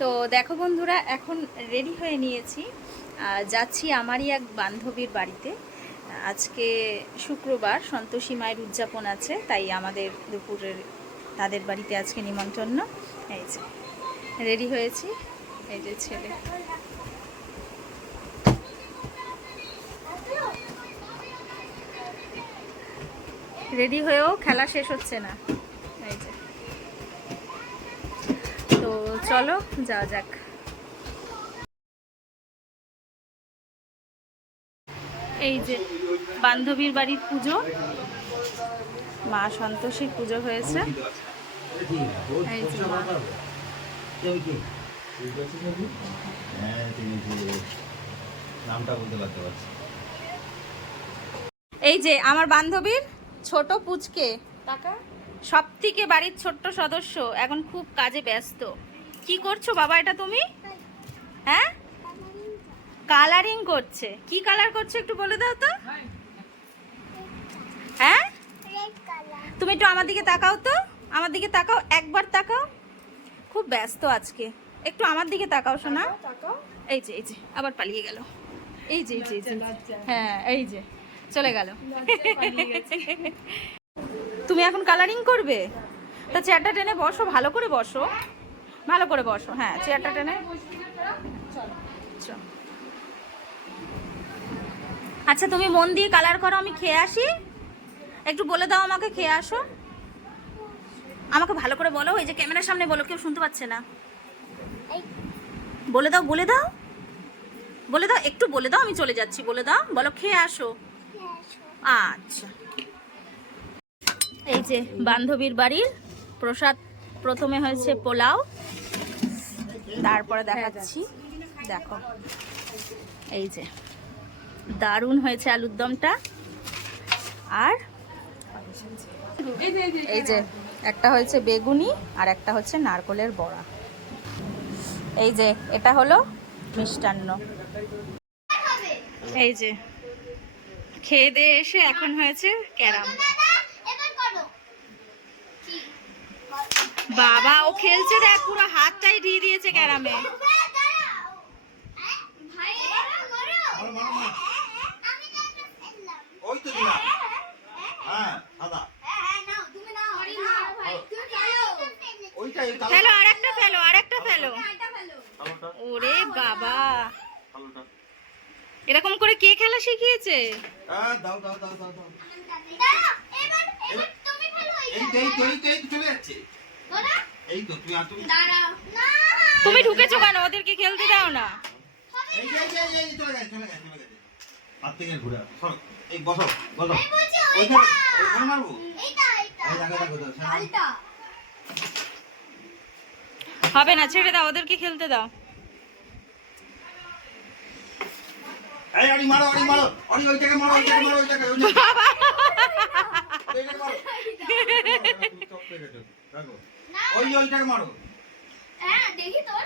তো দেখো বন্ধুরা, এখন রেডি হয়ে নিয়েছি, যাচ্ছি আমারই এক বান্ধবীর বাড়িতে। আজকে শুক্রবার, সন্তোষী মায়ের উদযাপন আছে, তাই আমাদের দুপুরের তাদের বাড়িতে আজকে নিমন্ত্রণ। এই যে রেডি হয়েছি, এই যে ছেলে। রেডি হয়েও খেলা শেষ হচ্ছে না। এই যে, তো চলো যাওয়া যাক। এই যে বান্ধবীর বাড়ির পুজো, মা সন্তোষীর পুজো হয়েছে। এই যে মা। এই যে আমার বান্ধবীর ছোট পুচকে, সব থেকে বাড়ির ছোট্ট সদস্য, এখন খুব কাজে ব্যস্ত। কি করছো বাবা এটা তুমি? হ্যাঁ, কালারিং করছে। কি কালার করছে একটু বলে দাও তো। হ্যাঁ, তুমি একটু আমার দিকে তাকাও তো, আমার দিকে তাকাও, একবার তাকাও। খুব ব্যস্ত আজকে, একটু আমার দিকে তাকাও শোনা। এই যে এই যে আবার পালিয়ে গেল। এই যে এই যে, হ্যাঁ এই যে চলে গেল। তুমি এখন কালারিং করবে? তা চেয়ারটা টেনে বসো, ভালো করে বসো, ভালো করে বসো। হ্যাঁ, চেয়ারটা টেনে। আচ্ছা তুমি মন দিয়ে কালার করো, আমি খেয়ে আসি। একটু বলে দাও আমাকে, খেয়ে আসো। আমাকে ভালো করে বলো, এই যে ক্যামেরার সামনে বলো, কেউ শুনতে পাচ্ছে না। বলে দাও, বলে দাও, বলে দাও, একটু বলে দাও, আমি চলে যাচ্ছি। বলে দাও, বলো খেয়ে আসো। আচ্ছা, এই যে বান্ধবীর বাড়ির প্রসাদ, প্রথমে হয়েছে পোলাও, তারপরে দেখাচ্ছি। দেখো এই যে দারুণ হয়েছে আলুর দমটা। আর এই যে একটা হয়েছে বেগুনি, আর একটা হচ্ছে নারকলের বড়া। এই যে এটা হলো মিষ্টান্ন। এই যে খেয়ে দিয়ে এসে এখন হয়েছে ক্যারাম। বাবা ও খেলছে, দেখ পুরো হাতটাই দিয়ে দিয়েছে ক্যারামে। ফেলো, আরেকটা ফেলো, আরেকটা ফেলো। ওরে বাবা, এরকম করে কে খেলা শিখিয়েছে? তুমি ঢুকেছো কেন? ওদেরকে খেলতে দাও না। হবে না, ছেড়ে দাও, ওদেরকে খেলতে দাও। মারো, মারো, ওইটাকে মারো, ওইটাকে মারো, ওইটাকে মারো। ওইটাকে মারো। হ্যাঁ দেখি তোর